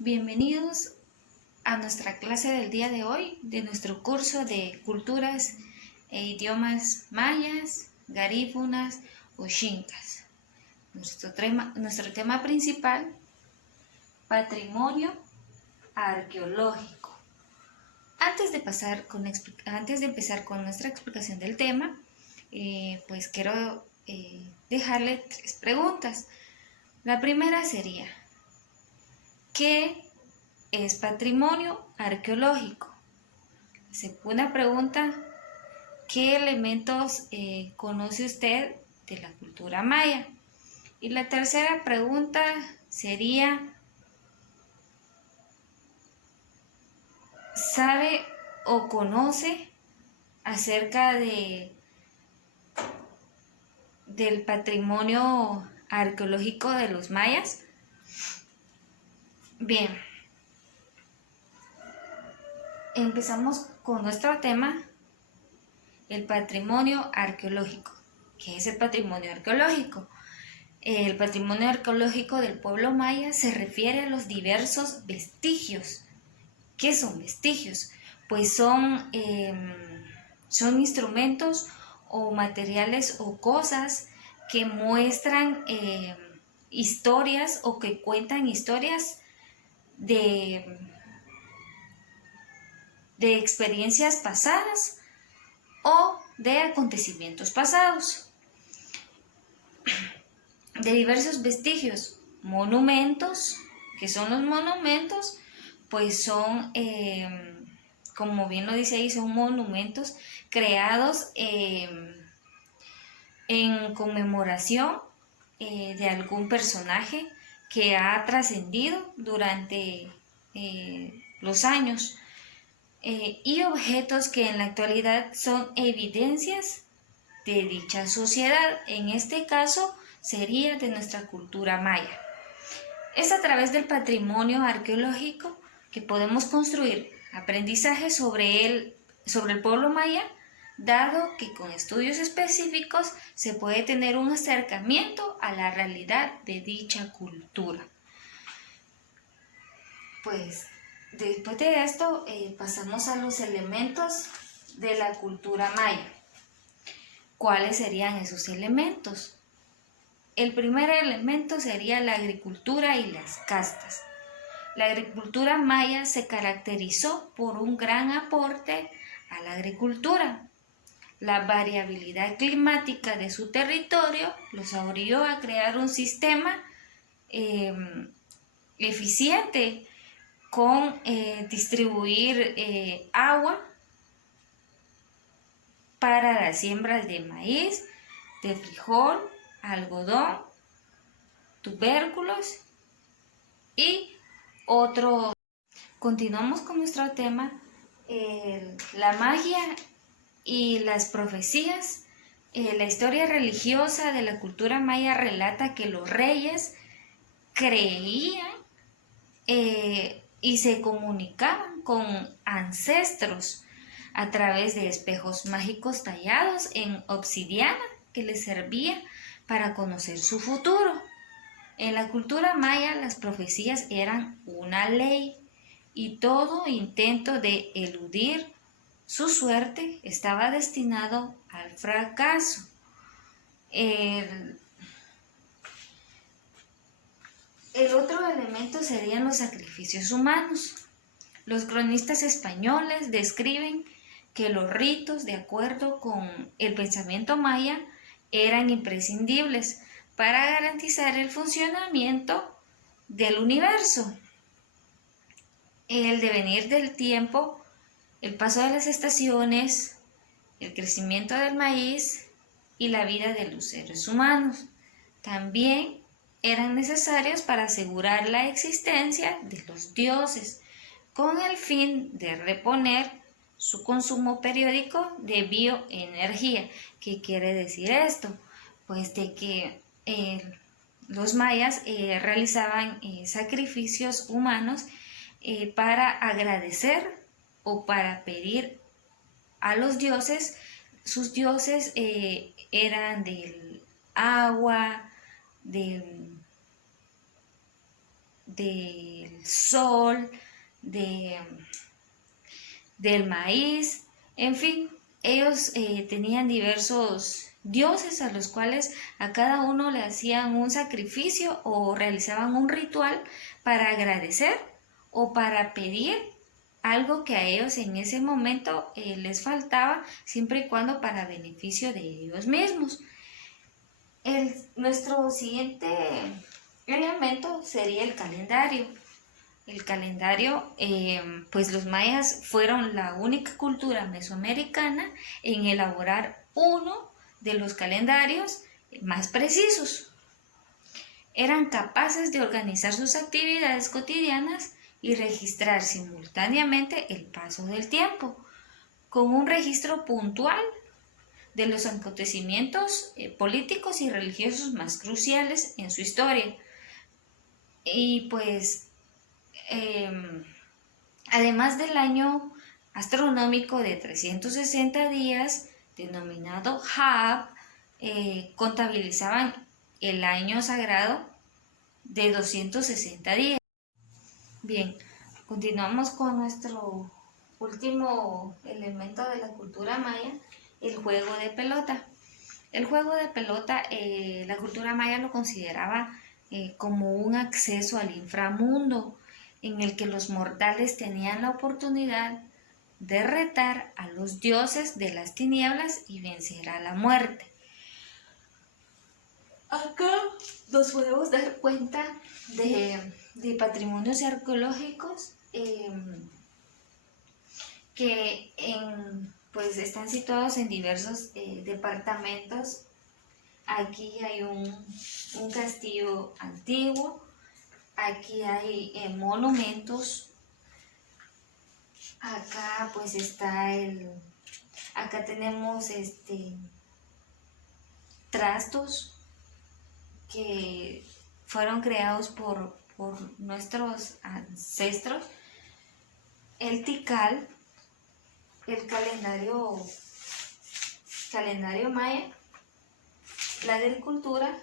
Bienvenidos a nuestra clase del día de hoy de nuestro curso de culturas e idiomas mayas, garífunas o xincas. Nuestro tema principal, patrimonio arqueológico. Antes de empezar con nuestra explicación del tema, pues quiero dejarle 3 preguntas. La primera sería, ¿qué es patrimonio arqueológico? Segunda pregunta, ¿qué elementos conoce usted de la cultura maya? Y la tercera pregunta sería, ¿sabe o conoce acerca del patrimonio arqueológico de los mayas? Bien, empezamos con nuestro tema, el patrimonio arqueológico. ¿Qué es el patrimonio arqueológico? El patrimonio arqueológico del pueblo maya se refiere a los diversos vestigios. ¿Qué son vestigios? Pues son instrumentos o materiales o cosas que muestran historias o que cuentan historias de experiencias pasadas o de acontecimientos pasados. De diversos vestigios, monumentos, ¿qué son los monumentos? Pues son, como bien lo dice ahí, son monumentos creados en conmemoración de algún personaje que ha trascendido durante los años y objetos que en la actualidad son evidencias de dicha sociedad. En este caso sería de nuestra cultura maya. Es a través del patrimonio arqueológico que podemos construir aprendizaje sobre el pueblo maya, dado que con estudios específicos se puede tener un acercamiento a la realidad de dicha cultura. Pues después de esto pasamos a los elementos de la cultura maya. ¿Cuáles serían esos elementos? El primer elemento sería la agricultura y las castas. La agricultura maya se caracterizó por un gran aporte a la agricultura. La variabilidad climática de su territorio los orilló a crear un sistema eficiente con distribuir agua para las siembras de maíz, de frijol, algodón, tubérculos y otros. Continuamos con nuestro tema, la magia y las profecías. La historia religiosa de la cultura maya relata que los reyes creían y se comunicaban con ancestros a través de espejos mágicos tallados en obsidiana que les servía para conocer su futuro. En la cultura maya las profecías eran una ley y todo intento de eludir su suerte estaba destinado al fracaso. El otro elemento serían los sacrificios humanos. Los cronistas españoles describen que los ritos, de acuerdo con el pensamiento maya, eran imprescindibles para garantizar el funcionamiento del universo. El devenir del tiempo, el paso de las estaciones, el crecimiento del maíz y la vida de los seres humanos también eran necesarios para asegurar la existencia de los dioses, con el fin de reponer su consumo periódico de bioenergía. ¿Qué quiere decir esto? Pues de que los mayas realizaban sacrificios humanos para agradecer o para pedir a los dioses. Sus dioses eran del agua, del sol, de, del maíz, en fin, ellos tenían diversos dioses a los cuales a cada uno le hacían un sacrificio o realizaban un ritual para agradecer o para pedir algo que a ellos en ese momento les faltaba, siempre y cuando para beneficio de ellos mismos. Nuestro siguiente elemento sería el calendario. El calendario, pues los mayas fueron la única cultura mesoamericana en elaborar uno de los calendarios más precisos. Eran capaces de organizar sus actividades cotidianas y registrar simultáneamente el paso del tiempo, con un registro puntual de los acontecimientos políticos y religiosos más cruciales en su historia. Y pues además del año astronómico de 360 días, denominado Hab, contabilizaban el año sagrado de 260 días. Bien, continuamos con nuestro último elemento de la cultura maya, el juego de pelota. El juego de pelota, la cultura maya lo consideraba como un acceso al inframundo, en el que los mortales tenían la oportunidad de retar a los dioses de las tinieblas y vencer a la muerte. Acá nos podemos dar cuenta de patrimonios arqueológicos que pues están situados en diversos departamentos. Aquí hay un castillo antiguo, aquí hay monumentos, acá pues acá tenemos trastos que fueron creados por nuestros ancestros, el tikal, el calendario maya, la agricultura,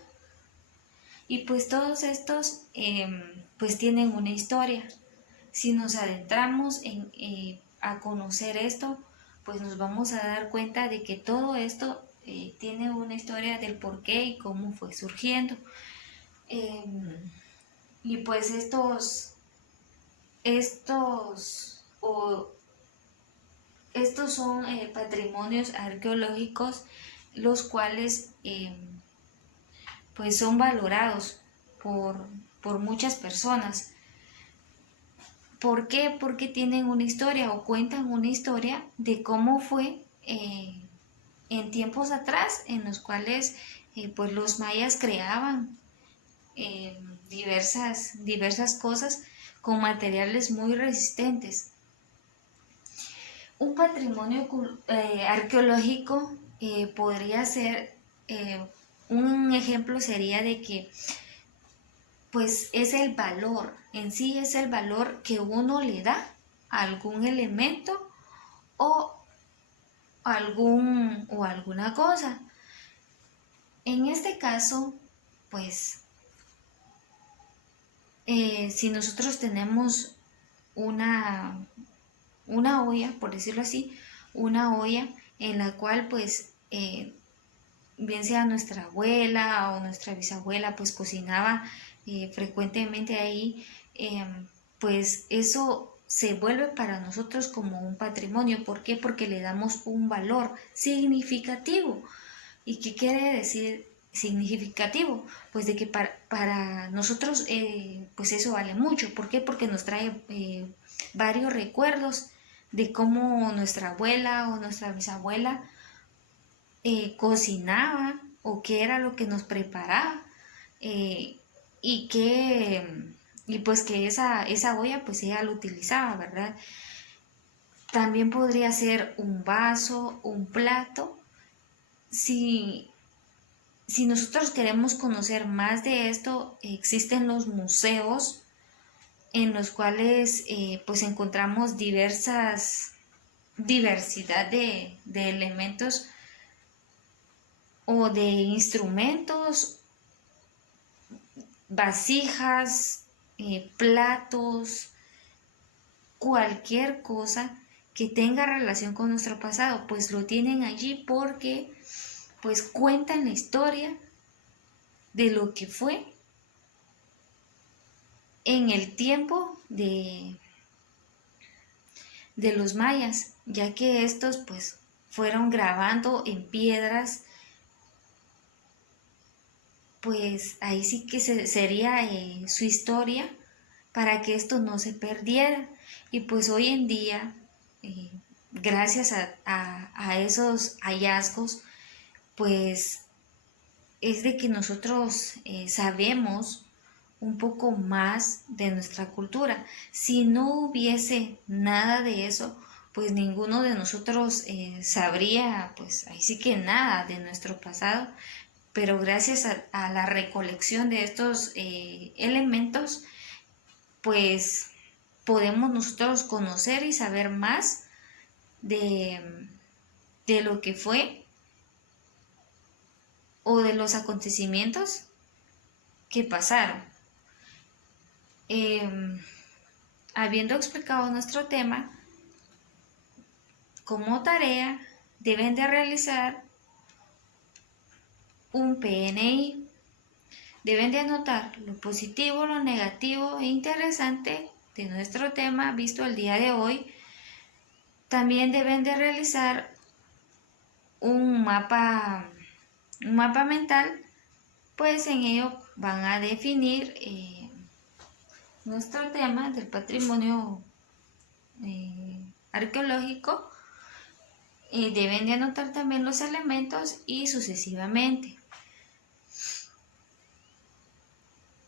y pues todos estos pues tienen una historia. Si nos adentramos a conocer esto, pues nos vamos a dar cuenta de que todo esto tiene una historia del por qué y cómo fue surgiendo. Y pues estos son patrimonios arqueológicos, los cuales pues son valorados por muchas personas. ¿Por qué? Porque tienen una historia o cuentan una historia de cómo fue en tiempos atrás, en los cuales pues los mayas creaban diversas cosas con materiales muy resistentes. Un patrimonio arqueológico podría ser, un ejemplo sería de que pues es el valor, en sí es el valor que uno le da a algún elemento o alguna cosa. En este caso, pues, si nosotros tenemos una olla, por decirlo así, una olla en la cual pues bien sea nuestra abuela o nuestra bisabuela pues cocinaba frecuentemente ahí, pues eso se vuelve para nosotros como un patrimonio. ¿Por qué? Porque le damos un valor significativo. ¿Y qué quiere decir significativo? Pues de que para nosotros pues eso vale mucho. ¿Por qué? Porque nos trae varios recuerdos de cómo nuestra abuela o nuestra bisabuela cocinaba o qué era lo que nos preparaba y pues que esa olla pues ella lo utilizaba, ¿verdad? También podría ser un vaso, un plato. Si nosotros queremos conocer más de esto, existen los museos en los cuales pues encontramos diversidad de elementos o de instrumentos, vasijas, platos, cualquier cosa que tenga relación con nuestro pasado, pues lo tienen allí porque pues cuentan la historia de lo que fue en el tiempo de los mayas, ya que estos pues fueron grabando en piedras, pues ahí sí que sería su historia para que esto no se perdiera. Y pues hoy en día, eh, gracias a esos hallazgos, pues es de que nosotros sabemos un poco más de nuestra cultura. Si no hubiese nada de eso, pues ninguno de nosotros sabría, pues ahí sí que nada de nuestro pasado, pero gracias a la recolección de estos elementos, pues podemos nosotros conocer y saber más de lo que fue o de los acontecimientos que pasaron. Habiendo explicado nuestro tema, como tarea deben de realizar un PNI. Deben de anotar lo positivo, lo negativo e interesante de nuestro tema visto el día de hoy. También deben de realizar un mapa mental, pues en ello van a definir nuestro tema del patrimonio arqueológico. Deben de anotar también los elementos y sucesivamente.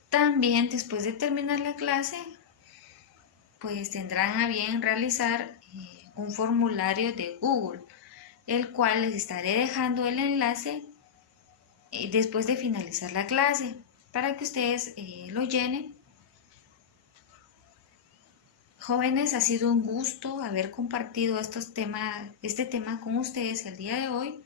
También después de terminar la clase, pues tendrán a bien realizar un formulario de Google, el cual les estaré dejando el enlace después de finalizar la clase para que ustedes lo llenen. Jóvenes, ha sido un gusto haber compartido este tema con ustedes el día de hoy.